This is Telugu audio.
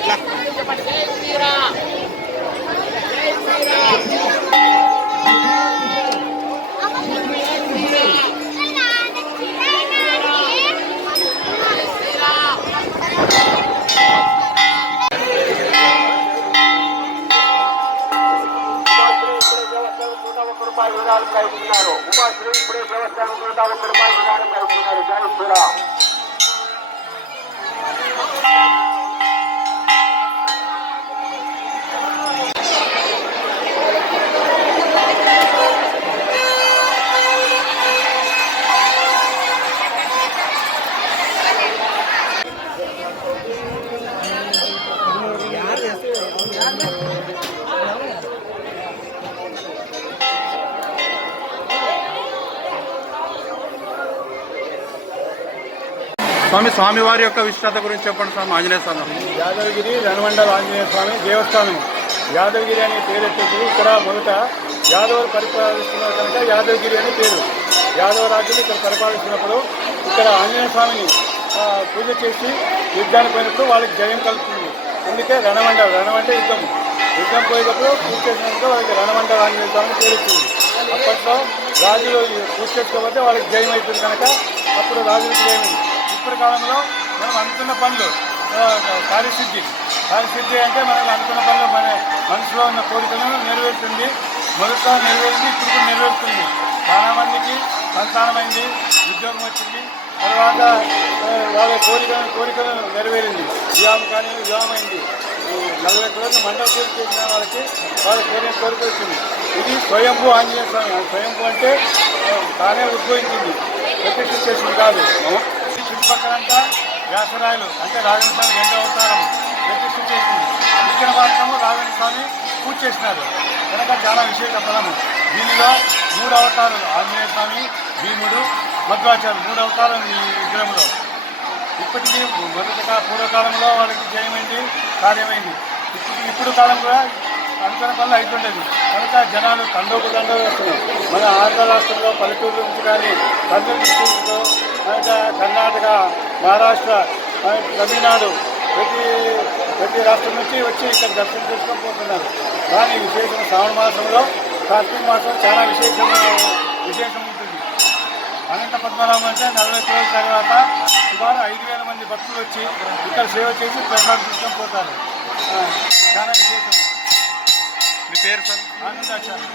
ఇట్లా ఇట్లా విధానం జరుపుతున్నారు. ఉపాసులు ఇప్పుడే దేవస్థానం రూపాయల విధానం జరుపుతున్నారు. జై శ్రీరామ్. స్వామివారి యొక్క విశిష్టత గురించి చెప్పండి స్వామి. ఆంజనేయ స్వామి యాదగిరి రణమండల ఆంజనేయ స్వామి దేవస్థానం. యాదగిరి అనే పేరు వచ్చేసి ఇక్కడ మొదట యాదవులు పరిపాలిస్తున్నారు కనుక యాదగిరి అని పేరు. యాదవ రాజులు ఇక్కడ పరిపాలిస్తున్నప్పుడు ఇక్కడ ఆంజనేయ స్వామిని పూజ చేసి యుద్ధానికి పోయినప్పుడు వాళ్ళకి జయం కలుగుతుంది. అందుకే రణమండల. రణం అంటే యుద్ధం పోయేటప్పుడు పూజ చేసినప్పుడు వాళ్ళకి రణమండల ఆంజనేయ స్వామిని పేరు వచ్చింది. అప్పట్లో రాజులు పూజ చేసుకోకపోతే వాళ్ళకి జయం అవుతుంది కనుక అప్పుడు రాజులకు జయమైంది. ఇప్పటి కాలంలో మనం అనుకున్న పనులు కార్యసిద్ధి అంటే మనం అనుకున్న పనులు మన మనసులో ఉన్న కోరికలను నెరవేరుతుంది. మొదట నెరవేరింది, ఇప్పుడు కూడా నెరవేరుతుంది. చాలా మందికి సంతానమైంది, ఉద్యోగం వచ్చింది, తర్వాత వాళ్ళ కోరికలు నెరవేరింది. వివాహమైంది. 40 రోజులు మండల పూజ చేసిన వాళ్ళకి వాళ్ళ కోరిక వచ్చింది. ఇది స్వయంభూ ఆంజనేయ స్వామి. స్వయంభూ అంటే తానే ఉద్భవించింది, ప్రతిష్ఠ చేసింది కాదు. చుట్టుపక్కలంతా వ్యాసరాయలు అంటే రాఘవేంద్ర స్వామి 2వ అవతారం ప్రతిష్ఠ చేసింది. ఇక్కడ మాత్రము రాఘవేంద్ర స్వామి పూజ చేసినారు కనుక చాలా విశేష ఫలము. దీనిలో 3 అవతారాలు ఆంజనేయ స్వామి, భీముడు, మధ్వాచార్యులు 3 అవతారాలు ఈ విగ్రహంలో. ఇప్పటికీ మొదటగా పూర్వకాలంలో వాళ్ళకి జయమైంది, కార్యమైంది. ఇప్పుడు కాలం కూడా అనుకున్న పనులు అవుతుండేది కనుక జనాలు తండోపు వస్తున్నాయి. మన ఆంధ్ర రాష్ట్రంలో పల్లెటూరు నుంచి కానీ కర్నూలు డిస్ట్రిక్ట్లో కర్ణాటక, మహారాష్ట్ర, తమిళనాడు ప్రతి రాష్ట్రం నుంచి వచ్చి ఇక్కడ దర్శనం చేసుకొని పోతున్నారు. కానీ విశేషం శ్రావణ మాసంలో కార్తీక మాసం చాలా విశేషం ఉంటుంది. అనంత పద్మనాభం అంటే 40 రోజుల తర్వాత సుమారు 5,000 మంది భక్తులు వచ్చి ఇక్కడ సేవ చేసి ప్రసాదం తీసుకొని పోతారు. చాలా విశేషం. మీ పేరు సార్? ఆనందాచార్య.